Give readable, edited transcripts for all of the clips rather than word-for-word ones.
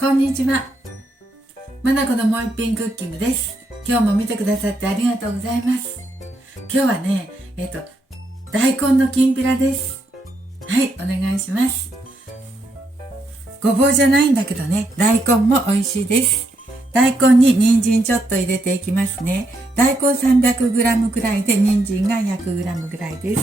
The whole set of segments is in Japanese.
こんにちは。まなこのもう一品クッキングです。今日も見てくださってありがとうございます。今日はね、大根のきんぴらです。はい、お願いします。ごぼうじゃないんだけどね、大根も美味しいです。大根に人参ちょっと入れていきますね。大根 300g くらいで人参が 100g ぐらいです。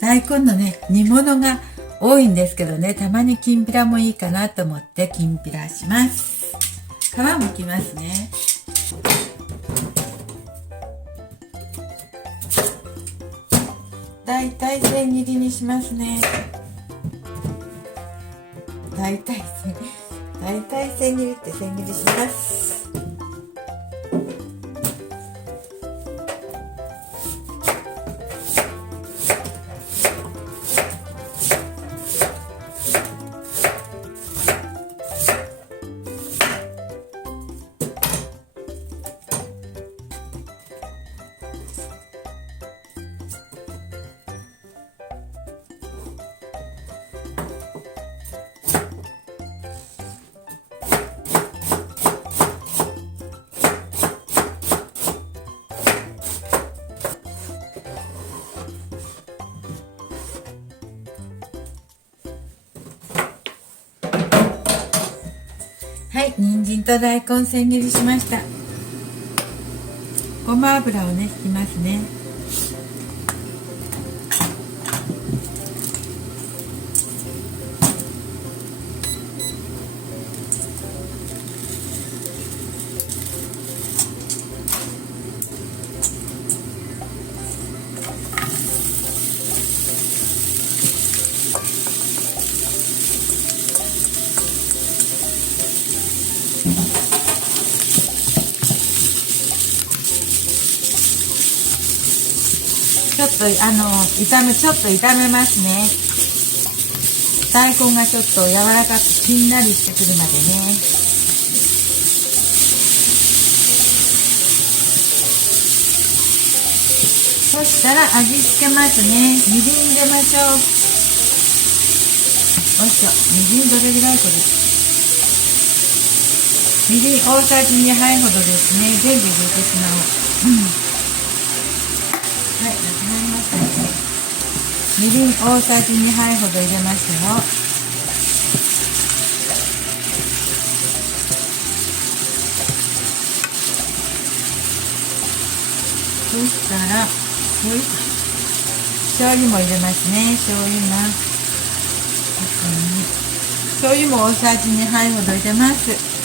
大根のね、煮物が多いんですけどね、たまにきんぴらもいいかなと思ってきんぴらします。皮むきますね。だいたい千切りにしますね。だいたい千切りって千切りします。はい、人参と大根千切りしました。ごま油をね、引きますね。ちょっと炒めますね。大根がちょっと柔らかくしんなりしてくるまでね。そしたら味付けますね。みりん入れましょう。よいしょ。みりんどれぐらいこれ。みりん大さじ2杯ほどですね。全部入れてしまおう。はい、なくなりましたね。みりん大さじ2杯ほど入れましたよ。そしたら醤油も入れますね。醤油も大さじ2杯ほど入れます。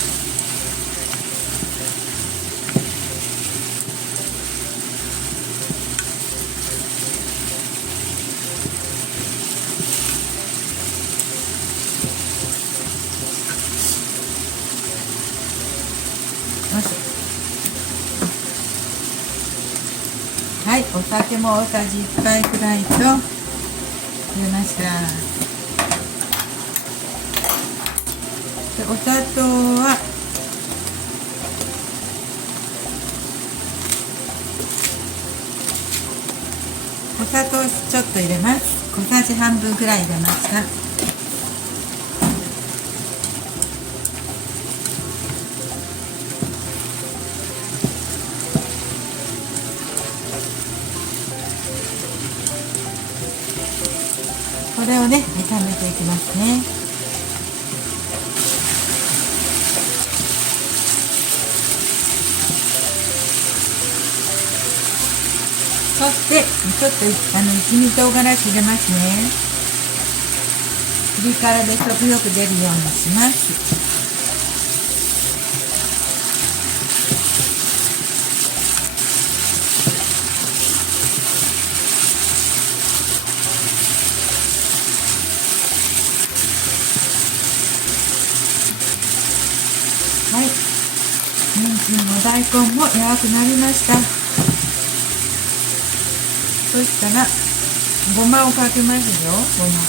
はい、お酒も大さじ1杯くらいと入れました。で、お砂糖はちょっと入れます。小さじ半分くらい入れました。これをね、炒めていきますね。そしてちょっと一味唐辛子入れますね。ピリ辛で食欲出るようにします。はい、人参も大根も柔らくなりました。そしたらごまをかけますよ。ごま。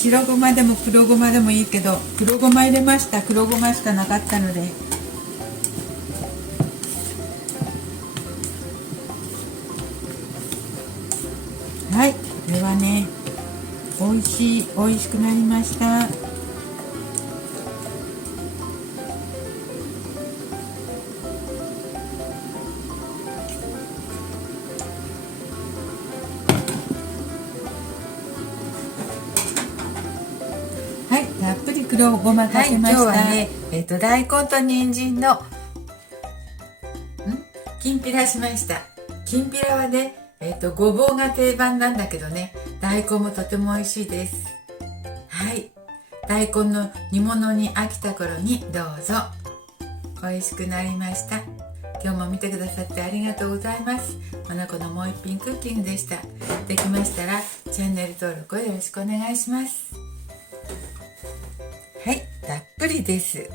白ごまでも黒ごまでもいいけど、黒ごま入れました。黒ごましかなかったので。はい、これはね、美味しくなりました。はい、たっぷり黒ごまかけました。はい、今日はね、大根と人参のきんぴらしました。きんぴらはね、ごぼうが定番なんだけどね、大根もとても美味しいです。はい、大根の煮物に飽きた頃にどうぞ。美味しくなりました。今日も見てくださってありがとうございます。まなこのもう一品クッキングでした。できましたらチャンネル登録をよろしくお願いします。はい、たっぷりです。